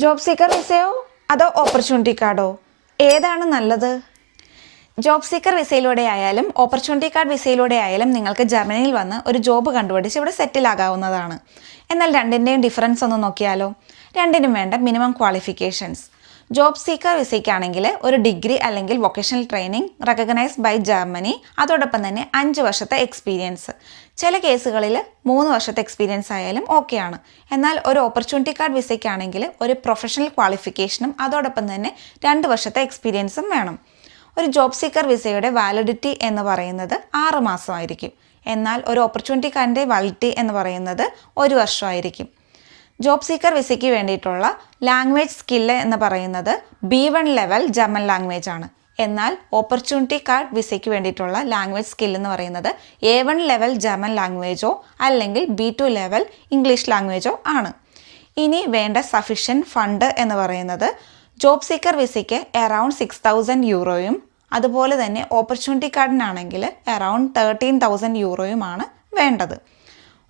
Job seeker വിസയോ അതോ opportunity കാർഡോ? ഏതാണ് നല്ലത്? ജോബ് സീക്കർ വിസയിലൂടെ ആയാലും ഓപ്പർച്യൂണിറ്റി കാർഡ് വിസയിലൂടെ ആയാലും നിങ്ങൾക്ക് ജർമ്മനിയിൽ വന്ന് ഒരു ജോബ് കണ്ടുപിടിച്ച് ഇവിടെ സെറ്റിൽ ആകാവുന്നതാണ്. എന്നാൽ രണ്ടിൻ്റെയും ഡിഫറൻസ് ഒന്ന് നോക്കിയാലോ? രണ്ടിനും വേണ്ട മിനിമം ക്വാളിഫിക്കേഷൻസ്. ജോബ് സീക്കർ വിസയ്ക്കാണെങ്കിൽ ഒരു ഡിഗ്രി അല്ലെങ്കിൽ vocational training recognised by Germany, അതോടൊപ്പം തന്നെ 5 വർഷത്തെ എക്സ്പീരിയൻസ്. ചില കേസുകളിൽ 3 വർഷത്തെ എക്സ്പീരിയൻസ് ആയാലും ഓക്കെയാണ്. എന്നാൽ ഒരു ഓപ്പർച്യൂണിറ്റി കാർഡ് വിസയ്ക്കാണെങ്കിൽ ഒരു പ്രൊഫഷണൽ ക്വാളിഫിക്കേഷനും അതോടൊപ്പം തന്നെ 2 വർഷത്തെ എക്സ്പീരിയൻസും വേണം. ഒരു ജോബ് സീക്കർ വിസയുടെ വാലിഡിറ്റി എന്ന് പറയുന്നത് 6 മാസമായിരിക്കും. എന്നാൽ ഒരു ഓപ്പർച്യൂണിറ്റി കാർഡിൻ്റെ വാലിഡിറ്റി എന്ന് പറയുന്നത് 1 വർഷമായിരിക്കും. ജോബ് സീക്കർ വിസയ്ക്ക് വേണ്ടിയിട്ടുള്ള ലാംഗ്വേജ് സ്കില്ല് എന്ന് പറയുന്നത് B1 ലെവൽ ജർമ്മൻ ലാംഗ്വേജ് ആണ്. എന്നാൽ ഓപ്പർച്യൂണിറ്റി കാർഡ് വിസയ്ക്ക് വേണ്ടിയിട്ടുള്ള ലാംഗ്വേജ് സ്കില്ല് എന്ന് പറയുന്നത് A1 ലെവൽ ജർമ്മൻ ലാംഗ്വേജോ അല്ലെങ്കിൽ B2 ലെവൽ ഇംഗ്ലീഷ് ലാംഗ്വേജോ ആണ്. ഇനി വേണ്ട സഫിഷ്യൻറ്റ് ഫണ്ട് എന്ന് പറയുന്നത് ജോബ് സീക്കർ വിസയ്ക്ക് അറൗണ്ട് 6,000 യൂറോയും അതുപോലെ തന്നെ ഓപ്പർച്യൂണിറ്റി കാർഡിനാണെങ്കിൽ അറൗണ്ട് 13,000 യൂറോയുമാണ് വേണ്ടത്.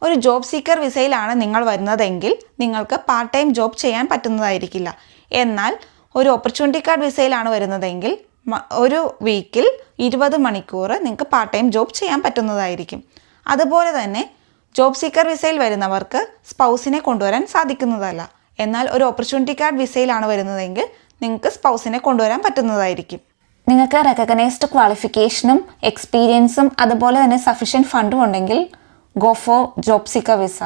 ഒരു ജോബ് സീക്കർ വിസയിലാണ് നിങ്ങൾ വരുന്നതെങ്കിൽ നിങ്ങൾക്ക് പാർട്ട് ടൈം ജോബ് ചെയ്യാൻ പറ്റുന്നതായിരിക്കില്ല. എന്നാൽ ഒരു ഓപ്പർച്യൂണിറ്റി കാർഡ് വിസയിലാണ് വരുന്നതെങ്കിൽ ഒരു വീക്കിൽ 20 മണിക്കൂർ നിങ്ങൾക്ക് പാർട്ട് ടൈം ജോബ് ചെയ്യാൻ പറ്റുന്നതായിരിക്കും. അതുപോലെ തന്നെ ജോബ് സീക്കർ വിസയിൽ വരുന്നവർക്ക് സ്പൗസിനെ കൊണ്ടുവരാൻ സാധിക്കുന്നതല്ല. എന്നാൽ ഒരു ഓപ്പർച്യൂണിറ്റി കാർഡ് വിസയിലാണ് വരുന്നതെങ്കിൽ നിങ്ങൾക്ക് സ്പൗസിനെ കൊണ്ടുവരാൻ പറ്റുന്നതായിരിക്കും. നിങ്ങൾക്ക് റെക്കഗ്നൈസ്ഡ് ക്വാളിഫിക്കേഷനും എക്സ്പീരിയൻസും അതുപോലെ തന്നെ സഫിഷ്യൻറ്റ് ഫണ്ടും ഉണ്ടെങ്കിൽ go for job seeker visa.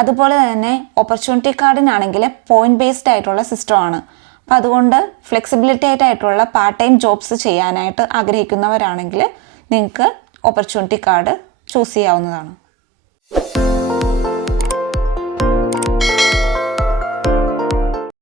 അതുപോലെ തന്നെ ഓപ്പർച്യൂണിറ്റി കാർഡിനാണെങ്കിൽ പോയിന്റ് ബേസ്ഡ് ആയിട്ടുള്ള സിസ്റ്റമാണ്. അപ്പോൾ അതുകൊണ്ട് ഫ്ലെക്സിബിലിറ്റി ആയിട്ടുള്ള പാർട്ട് ടൈം ജോബ്സ് ചെയ്യാനായിട്ട് ആഗ്രഹിക്കുന്നവരാണെങ്കിൽ നിങ്ങൾക്ക് ഓപ്പർച്യൂണിറ്റി കാർഡ് ചൂസ് ചെയ്യാവുന്നതാണ്.